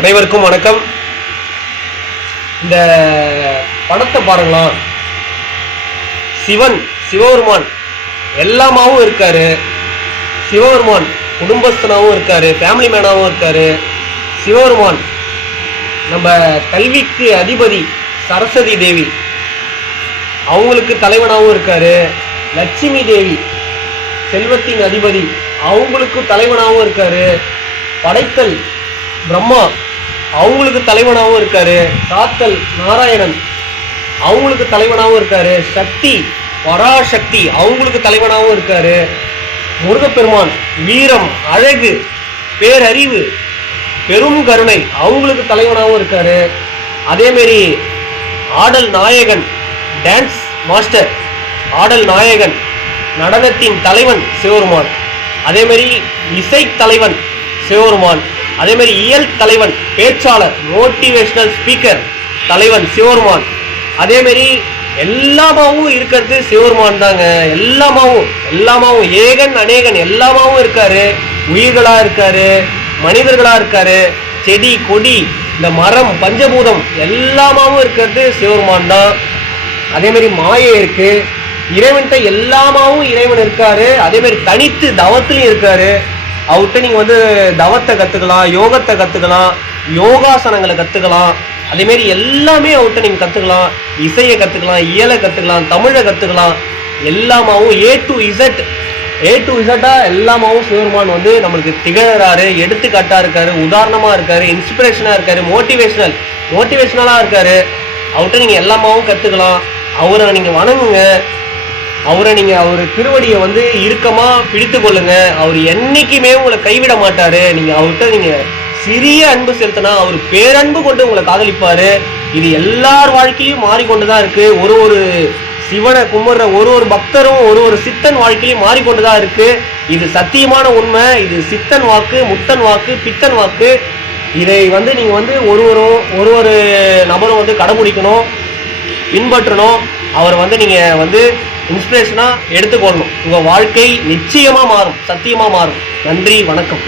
அனைவருக்கும் வணக்கம். இந்த படத்தை பாருங்களா. சிவன் சிவபெருமான் எல்லாமாவும் இருக்காரு. சிவபெருமான் குடும்பஸ்தனாகவும் இருக்காரு ஃபேமிலி மேனாகவும் இருக்காரு. சிவபெருமான் நம்ம கல்விக்கு அதிபதி சரஸ்வதி தேவி. அவங்களுக்கு தலைவனாகவும் இருக்காரு. லட்சுமி தேவி செல்வத்தின் அதிபதி அவங்களுக்கு தலைவனாகவும் இருக்காரு. படைத்தல் பிரம்மா அவங்களுக்கு தலைவனாகவும் இருக்காரு. காத்தல் நாராயணன். அவங்களுக்கு தலைவனாகவும் இருக்காரு. சக்தி பராசக்தி அவங்களுக்கு தலைவனாகவும் இருக்காரு. முருகப்பெருமான் வீரம் அழகு பேரறிவு பெரும் கருணை அவங்களுக்கு தலைவனாகவும் இருக்காரு. அதேமாரி ஆடல் நாயகன் டான்ஸ் மாஸ்டர் ஆடல் நாயகன் நடனத்தின் தலைவன் சிவருமான் அதேமாரி இசை தலைவன் சிவருமான் அதே மாதிரி இயல் தலைவன் பேச்சாளர் மோட்டிவேஷனல் ஸ்பீக்கர் தலைவன் சிவருமான் அதே மாதிரி எல்லாமாவும் இருக்கிறது சிவருமான் தாங்க. எல்லாமாவும் எல்லாமாவும் ஏகன் அநேகன் எல்லாமாவும் இருக்காரு. உயிர்களா இருக்காரு மனிதர்களா இருக்காரு. செடி கொடி இந்த மரம் பஞ்சபூதம் எல்லாமாவும் இருக்கிறது சிவருமான் தான். அதே மாதிரி மாயை இருக்கு. இறைவன்கிட்ட எல்லாமாவும் இறைவன் இருக்காரு. அதே மாதிரி தனித்து தவத்திலையும் இருக்காரு. அவர்கிட்ட நீங்கள் வந்து தவத்தை கற்றுக்கலாம் யோகத்தை கற்றுக்கலாம் யோகாசனங்களை கற்றுக்கலாம் அதேமாரி எல்லாமே அவர்கிட்ட நீங்கள் கற்றுக்கலாம் இசையை கற்றுக்கலாம் இயலை கற்றுக்கலாம் தமிழை கற்றுக்கலாம் எல்லாமாவும் A to Z A to இசட்டா எல்லாமாவும் சிவருமான் வந்து நம்மளுக்கு திகழறாரு எடுத்துக்காட்டாக இருக்காரு உதாரணமாக இருக்காரு இன்ஸ்பிரேஷனாக இருக்காரு மோட்டிவேஷனல் மோட்டிவேஷ்னலாக இருக்காரு. அவர்கிட்ட நீங்கள் எல்லாமாவும் கற்றுக்கலாம் அவரை நீங்கள் வணங்குங்க. அவரை நீங்க அவர் திருவடியை வந்து இறுக்கமா பிடித்து கொள்ளுங்க. அவர் என்னைக்குமே உங்களை கைவிட மாட்டாரு. நீங்க அவர்கிட்ட நீங்க சிறிய அன்பு செலுத்தினா அவர் பேரன்பு கொண்டு உங்களை காதலிப்பாரு. இது எல்லார் வாழ்க்கையும் மாறிக்கொண்டுதான் இருக்கு. ஒரு ஒரு சிவனை கும்பிடுற ஒரு ஒரு பக்தரும் ஒரு ஒரு சித்தன் வாழ்க்கையும் மாறிக்கொண்டுதான் இருக்கு. இது சத்தியமான உண்மை. இது சித்தன் வாக்கு முத்தன் வாக்கு பித்தன் வாக்கு. இதை வந்து நீங்க வந்து ஒருவரும் ஒரு ஒரு ஒரு நபரும் வந்து கடைபிடிக்கணும் பின்பற்றணும். அவர் வந்து நீங்க வந்து இன்ஸ்பிரேஷனா எடுத்துக்கொள்ளணும் உங்க வாழ்க்கை நிச்சயமா மாறும் சத்தியமா மாறும். நன்றி வணக்கம்.